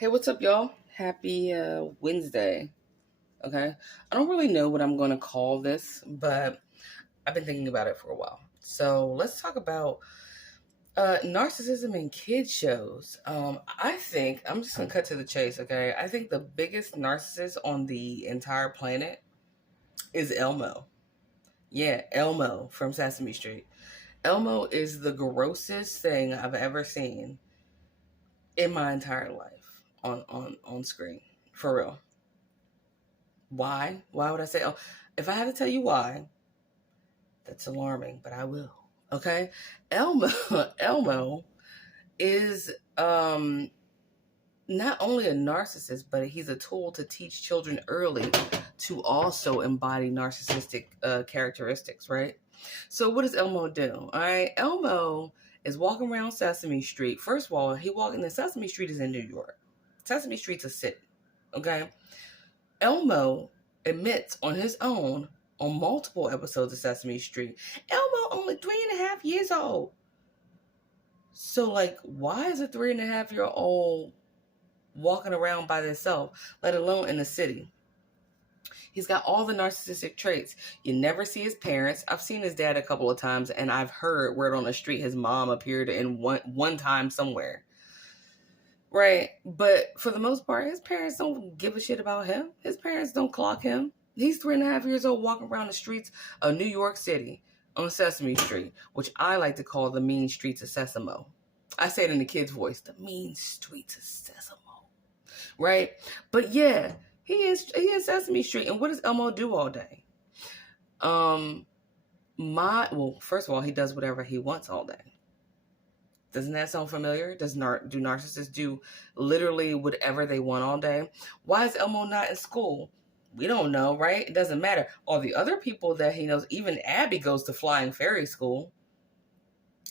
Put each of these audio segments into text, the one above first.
Hey, what's up, y'all? Happy Wednesday. Okay. I don't really know what I'm going to call this, but I've been thinking about it for a while. So let's talk about narcissism in kids shows. I think, I'm just going to cut to the chase, okay? I think the biggest narcissist on the entire planet is Elmo. Yeah, Elmo from Sesame Street. Elmo is the grossest thing I've ever seen in my entire life on screen. For real. Why? Why would I say, oh, if I had to tell you why, that's alarming, but I will. Okay? Elmo Elmo is not only a narcissist, but he's a tool to teach children early to also embody narcissistic characteristics, right? So what does Elmo do? All right, Elmo is walking around Sesame Street. First of all, he walking the Sesame Street is in New York. Sesame Street's a city. Okay? Elmo admits on his own on multiple episodes of Sesame Street, Elmo only 3.5 years old. So, like, why is a 3.5-year-old walking around by themselves, let alone in the city? He's got all the narcissistic traits. You never see his parents. I've seen his dad a couple of times, and I've heard word on the street his mom appeared in one time somewhere. Right. But for the most part, his parents don't give a shit about him. His parents don't clock him. He's 3.5 years old walking around the streets of New York City on Sesame Street, which I like to call the mean streets of Sesamo. I say it in the kid's voice, the mean streets of Sesamo. Right? But yeah, he is Sesame Street. And what does Elmo do all day? First of all, he does whatever he wants all day. Doesn't that sound familiar? Do narcissists do literally whatever they want all day? Why is Elmo not in school? We don't know, right? It doesn't matter. All the other people that he knows, even Abby goes to flying fairy school.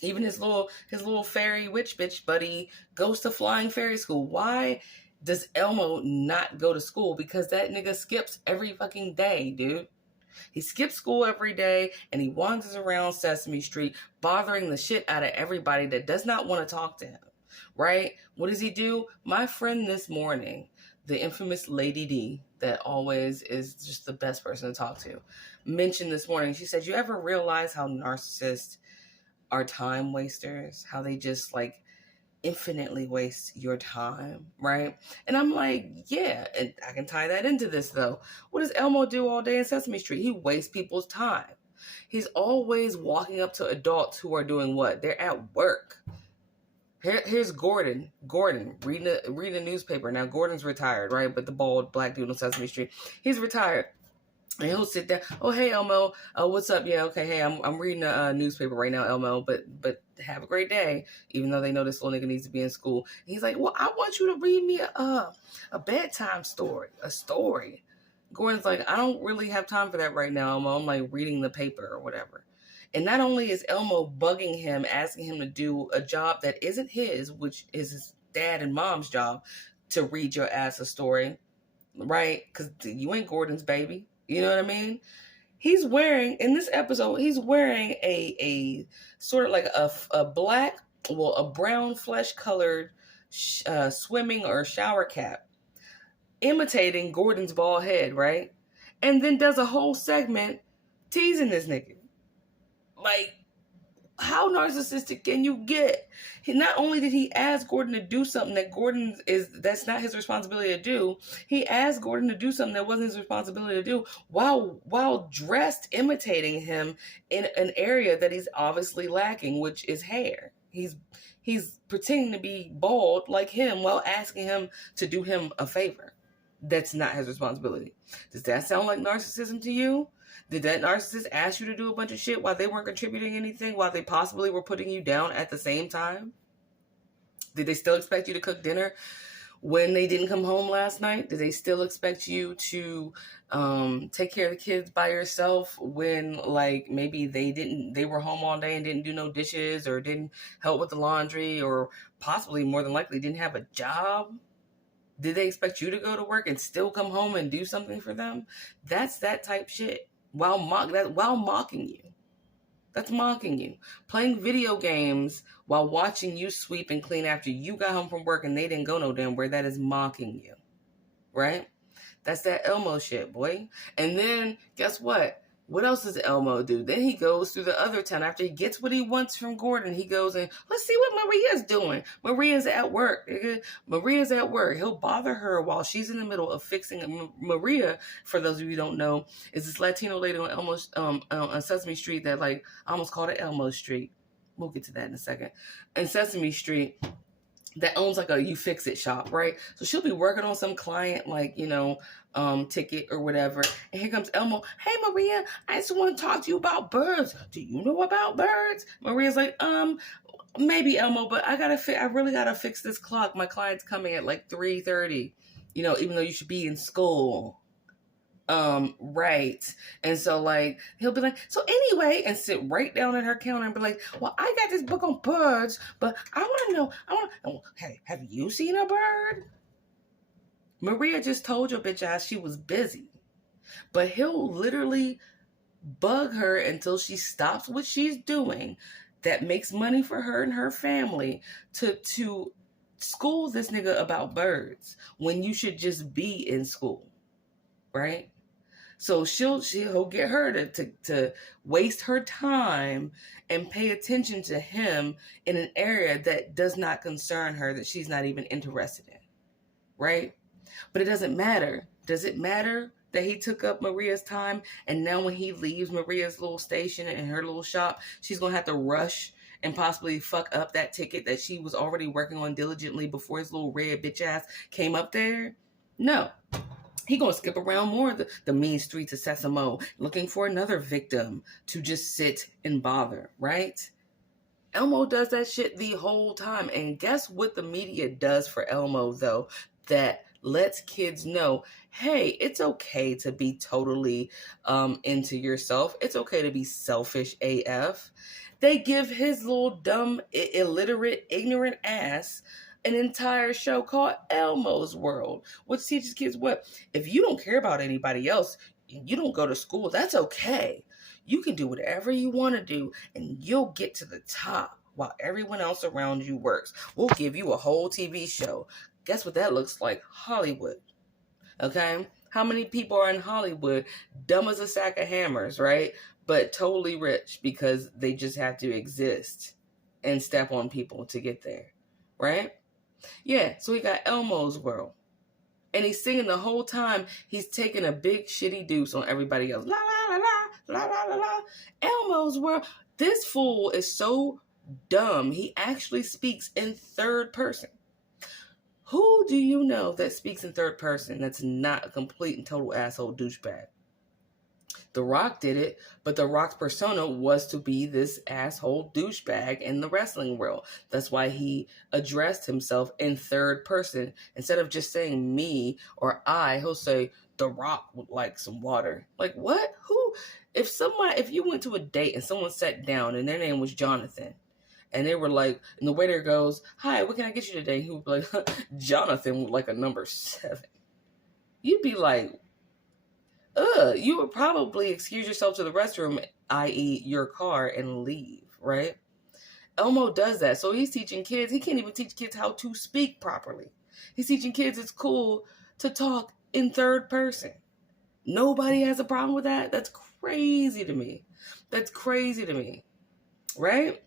Even his little fairy witch bitch buddy goes to flying fairy school. Why does Elmo not go to school? Because that nigga skips every fucking day, dude. He skips school every day and he wanders around Sesame Street bothering the shit out of everybody that does not want to talk to him, right? What does he do? My friend this morning, the infamous Lady D, that always is just the best person to talk to, mentioned this morning, she said, you ever realize how narcissists are time wasters? How they just like infinitely waste your time, right? And I'm like, yeah, and I can tie that into this though. What does Elmo do all day in Sesame Street? He wastes people's time. He's always walking up to adults who are doing what? They're at work. Here's Gordon reading a newspaper. Now Gordon's retired, right? But the bald black dude on Sesame Street, he's retired. And he'll sit there. Oh, hey, Elmo. What's up? Yeah, okay. Hey, I'm reading a newspaper right now, Elmo. But have a great day. Even though they know this little nigga needs to be in school. And he's like, well, I want you to read me a bedtime story, a story. Gordon's like, I don't really have time for that right now, Elmo. I'm like reading the paper or whatever. And not only is Elmo bugging him, asking him to do a job that isn't his, which is his dad and mom's job, to read your ass a story, right? Because you ain't Gordon's baby. You know what I mean? He's wearing, in this episode, he's wearing a sort of like a black, well, a brown flesh-colored swimming or shower cap, imitating Gordon's bald head, right? And then does a whole segment teasing this nigga. Like, how narcissistic can you get? Not only did he ask Gordon to do something that's not his responsibility to do, he asked Gordon to do something that wasn't his responsibility to do while dressed imitating him in an area that he's obviously lacking, which is hair. He's pretending to be bald like him while asking him to do him a favor. That's not his responsibility. Does that sound like narcissism to you? Did that narcissist ask you to do a bunch of shit while they weren't contributing anything, while they possibly were putting you down at the same time? Did they still expect you to cook dinner when they didn't come home last night? Did they still expect you to take care of the kids by yourself when, like, maybe they were home all day and didn't do no dishes or didn't help with the laundry or possibly more than likely didn't have a job? Did they expect you to go to work and still come home and do something for them? That's that type shit. While mocking you. That's mocking you. Playing video games while watching you sweep and clean after you got home from work and they didn't go no damn where, that is mocking you. Right? That's that Elmo shit, boy. And then, guess what? What else does Elmo do? Then he goes through the other town. After he gets what he wants from Gordon, he goes and, let's see what Maria's doing. Maria's at work. Maria's at work. He'll bother her while she's in the middle of fixing. Maria, for those of you who don't know, is this Latino lady on on Sesame Street that, like, I almost called it Elmo Street. We'll get to that in a second. In Sesame Street, that owns like a you fix it shop, right? So she'll be working on some client, like, ticket or whatever. And here comes Elmo. Hey, Maria, I just want to talk to you about birds. Do you know about birds? Maria's like, maybe, Elmo, but I really gotta fix this clock. My client's coming at like 3:30, even though you should be in school. Right. And so, like, he'll be like, so anyway, and sit right down at her counter and be like, well, I got this book on birds, but I want to know, hey, have you seen a bird? Maria just told your bitch ass she was busy, but he'll literally bug her until she stops what she's doing that makes money for her and her family to school this nigga about birds when you should just be in school, right? So he'll get her to waste her time and pay attention to him in an area that does not concern her, that she's not even interested in, right? But it doesn't matter. Does it matter that he took up Maria's time? And now when he leaves Maria's little station and her little shop, she's going to have to rush and possibly fuck up that ticket that she was already working on diligently before his little red bitch ass came up there? No. He gonna skip around more of the mean streets of Sesamo, looking for another victim to just sit and bother, right? Elmo does that shit the whole time. And guess what the media does for Elmo, though, that lets kids know, hey, it's okay to be totally into yourself. It's okay to be selfish AF. They give his little dumb, illiterate, ignorant ass an entire show called Elmo's World, which teaches kids what? If you don't care about anybody else, you don't go to school, that's okay. You can do whatever you want to do, and you'll get to the top while everyone else around you works. We'll give you a whole TV show. Guess what that looks like? Hollywood. Okay? How many people are in Hollywood dumb as a sack of hammers, right? But totally rich because they just have to exist and step on people to get there, right? Yeah, so he got Elmo's World. And he's singing the whole time. He's taking a big shitty deuce on everybody else. La, la, la, la, la, la, la, la. Elmo's World. This fool is so dumb. He actually speaks in third person. Who do you know that speaks in third person that's not a complete and total asshole douchebag? The Rock did it, but The Rock's persona was to be this asshole douchebag in the wrestling world. That's why he addressed himself in third person. Instead of just saying me or I, he'll say, The Rock would like some water. Like, what? Who? If you went to a date and someone sat down and their name was Jonathan, and they were like, and the waiter goes, hi, what can I get you today? He would be like, Jonathan would like a number 7. You'd be like, you would probably excuse yourself to the restroom, i.e. your car, and leave, right? Elmo does that. So he's teaching kids. He can't even teach kids how to speak properly. He's teaching kids it's cool to talk in third person. Nobody has a problem with that. That's crazy to me. That's crazy to me, right?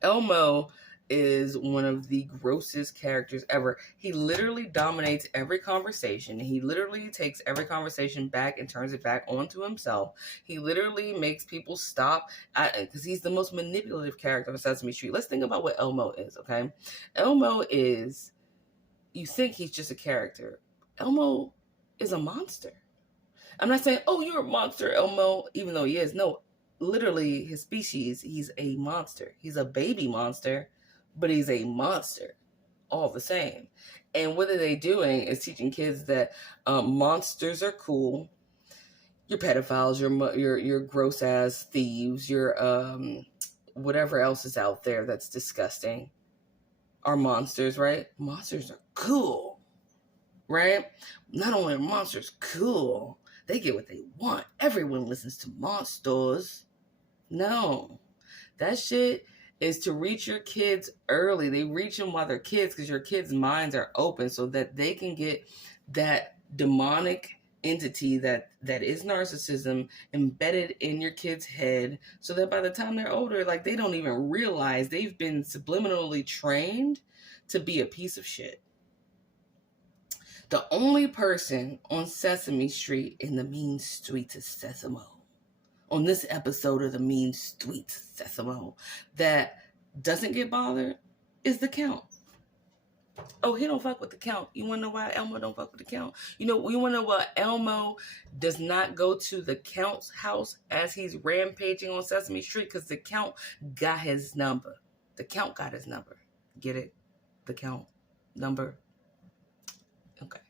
Elmo is one of the grossest characters ever. He literally dominates every conversation. He literally takes every conversation back and turns it back onto himself. He literally makes people stop because he's the most manipulative character on Sesame Street. Let's think about what Elmo is, okay? Elmo is, you think he's just a character. Elmo is a monster. I'm not saying, oh, you're a monster, Elmo, even though he is. No, literally his species, he's a monster. He's a baby monster, but he's a monster all the same. And what are they doing is teaching kids that monsters are cool. You're pedophiles, you're gross ass thieves, you're whatever else is out there that's disgusting are monsters, right? Monsters are cool, right? Not only are monsters cool, they get what they want. Everyone listens to monsters. No. That shit is to reach your kids early. They reach them while they're kids because your kids' minds are open so that they can get that demonic entity that is narcissism embedded in your kid's head so that by the time they're older, like, they don't even realize they've been subliminally trained to be a piece of shit. The only person on Sesame Street in the mean streets of Sesamo, on this episode of the mean streets of Sesamo, that doesn't get bothered is the Count. Oh, he don't fuck with the Count. You want to know why Elmo don't fuck with the Count? You want to know why Elmo does not go to the Count's house as he's rampaging on Sesame Street? Because the Count got his number. The Count got his number. Get it? The Count number. Okay.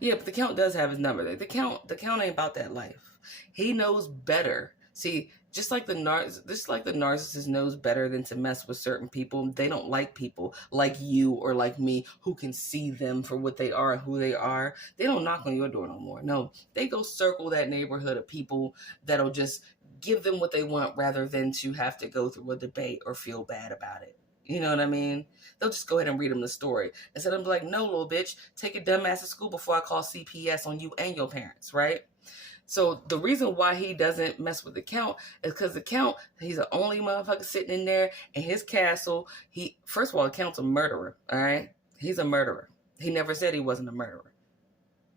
Yeah, but the Count does have his number. The Count ain't about that life. He knows better. See, just like the narcissist knows better than to mess with certain people, they don't like people like you or like me who can see them for what they are and who they are. They don't knock on your door no more. No, they go circle that neighborhood of people that'll just give them what they want rather than to have to go through a debate or feel bad about it. You know what I mean? They'll just go ahead and read them the story. Instead of like, no, little bitch, take your dumb ass to school before I call CPS on you and your parents, right? So the reason why he doesn't mess with the Count is because the Count, he's the only motherfucker sitting in there in his castle. First of all, the Count's a murderer, all right? He's a murderer. He never said he wasn't a murderer.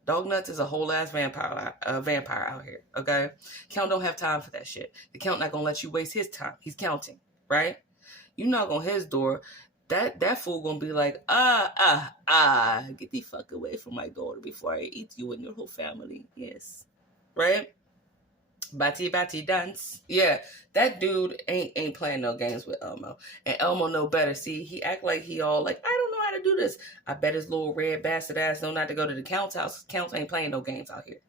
Dog Nuts is a whole ass vampire out here, okay? Count don't have time for that shit. The Count not gonna let you waste his time. He's counting, right? You knock on his door, that fool gonna be like, get the fuck away from my daughter before I eat you and your whole family. Yes. Right? Batty dance. Yeah, that dude ain't playing no games with Elmo. And Elmo know better. See, he act like he all like, I don't know how to do this. I bet his little red bastard ass know not to go to the Count's house. Count ain't playing no games out here.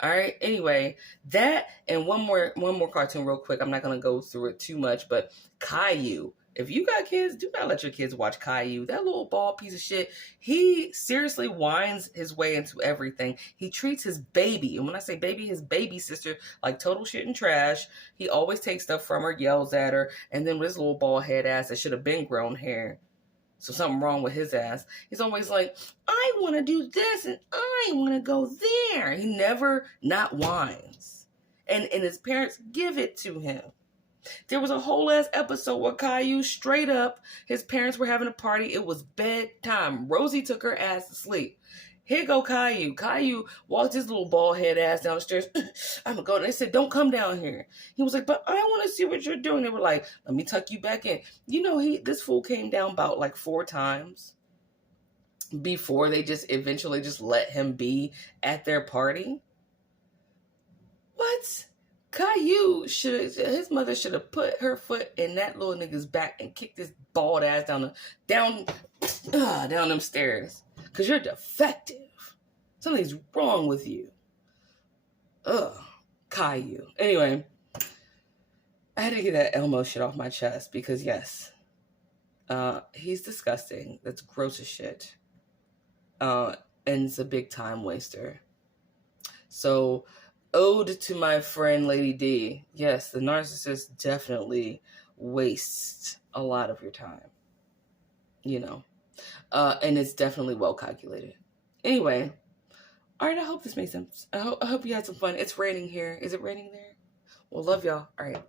All right. Anyway, that and one more cartoon real quick. I'm not gonna go through it too much, but Caillou. If you got kids, do not let your kids watch Caillou. That little bald piece of shit, he seriously winds his way into everything. He treats his baby, and when I say baby, his baby sister, like total shit and trash. He always takes stuff from her, yells at her, and then with his little bald head ass that should have been grown hair. So something wrong with his ass. He's always like, I want to do this, and I want to go there. He never not whines. And his parents give it to him. There was a whole ass episode where Caillou straight up, his parents were having a party. It was bedtime. Rosie took her ass to sleep. Here go Caillou. Caillou walked his little bald head ass down the stairs. I'm gonna go. They said, don't come down here. He was like, but I want to see what you're doing. They were like, let me tuck you back in. You know, this fool came down about like 4 times before they just eventually just let him be at their party. What? Caillou his mother should have put her foot in that little nigga's back and kicked his bald ass down them stairs. Cause you're defective. Something's wrong with you. Caillou. Anyway, I had to get that Elmo shit off my chest because yes, he's disgusting. That's gross as shit. And it's a big time waster. So, ode to my friend Lady D. Yes, the narcissist definitely wastes a lot of your time. You know. And it's definitely well calculated. Anyway. Alright, I hope this made sense. I hope you had some fun. It's raining here. Is it raining there? Well, love y'all. Alright.